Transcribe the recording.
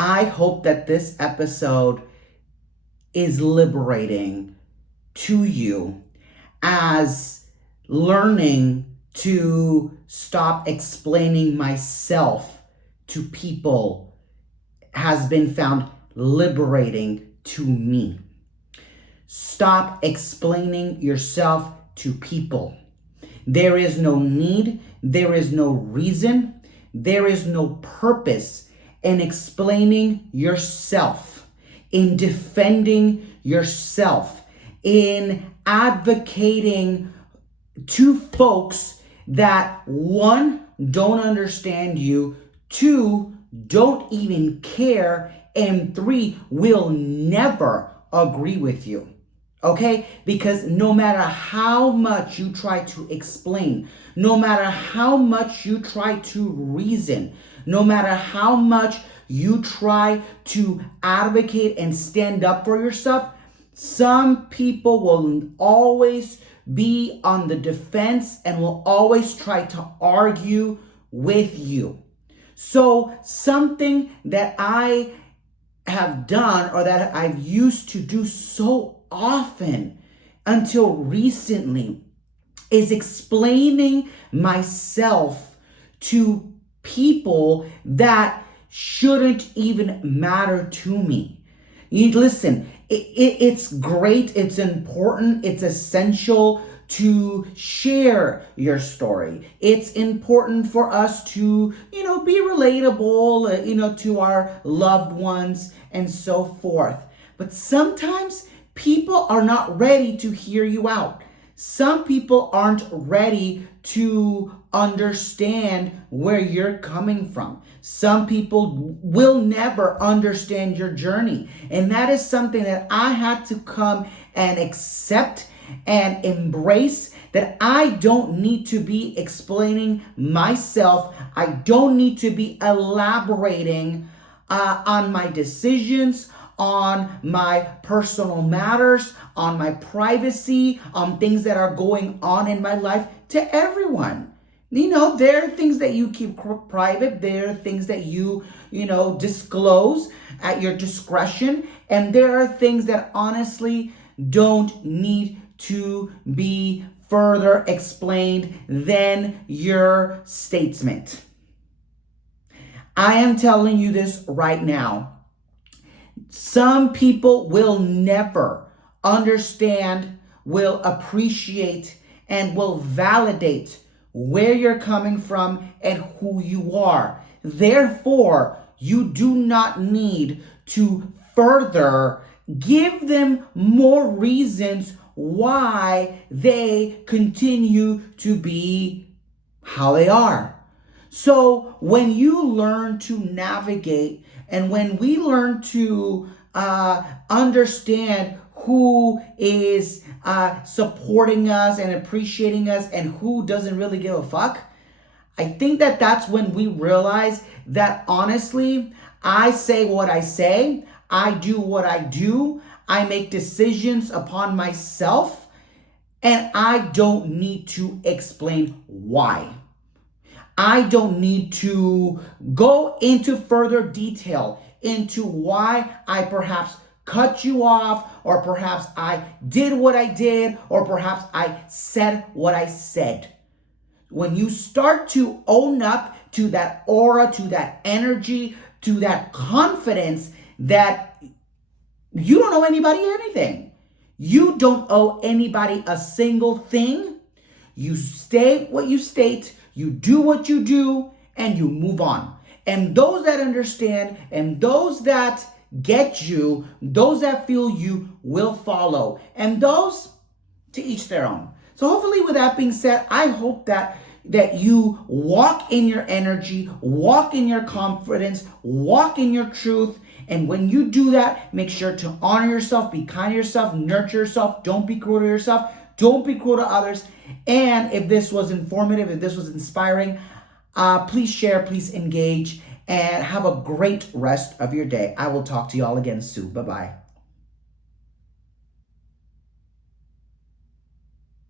I hope that this episode is liberating to you as learning to stop explaining myself to people has been found liberating to me. Stop explaining yourself to people. There is no need, there is no reason, there is no purpose in explaining yourself, in defending yourself, in advocating to folks that, one, don't understand you, two, don't even care, and three, will never agree with you. Okay? Because no matter how much you try to explain, no matter how much you try to reason, no matter how much you try to advocate and stand up for yourself, some people will always be on the defense and will always try to argue with you. So something that I have done, or that I've used to do so often until recently, is explaining myself to people that shouldn't even matter to me. You listen, it's great, it's important, it's essential to share your story. It's important for us to, be relatable, to our loved ones and so forth. But sometimes people are not ready to hear you out. Some people aren't ready to understand where you're coming from. Some people will never understand your journey. And that is something that I had to come and accept and embrace, that I don't need to be explaining myself. I don't need to be elaborating on my decisions, on my personal matters, on my privacy, on things that are going on in my life to everyone. There are things that you keep private. There are things that you disclose at your discretion. And there are things that honestly don't need to be further explained than your statement. I am telling you this right now. Some people will never understand, will appreciate, and will validate where you're coming from and who you are. Therefore, you do not need to further give them more reasons why they continue to be how they are. So when you learn to navigate, and when we learn to understand who is supporting us and appreciating us and who doesn't really give a fuck, I think that that's when we realize that honestly, I say what I say, I do what I do, I make decisions upon myself, and I don't need to explain why. I don't need to go into further detail into why I perhaps cut you off, or perhaps I did what I did, or perhaps I said what I said. When you start to own up to that aura, to that energy, to that confidence that you don't owe anybody anything. You don't owe anybody a single thing. You state what you state, you do what you do, and you move on. And those that understand and those that get you, those that feel you will follow. And those, to each their own. So hopefully with that being said, I hope that you walk in your energy, walk in your confidence, walk in your truth. And when you do that, make sure to honor yourself, be kind to yourself, nurture yourself. Don't be cruel to yourself. Don't be cruel to others. And if this was informative, if this was inspiring, please share, please engage, and have a great rest of your day. I will talk to you all again soon. Bye-bye.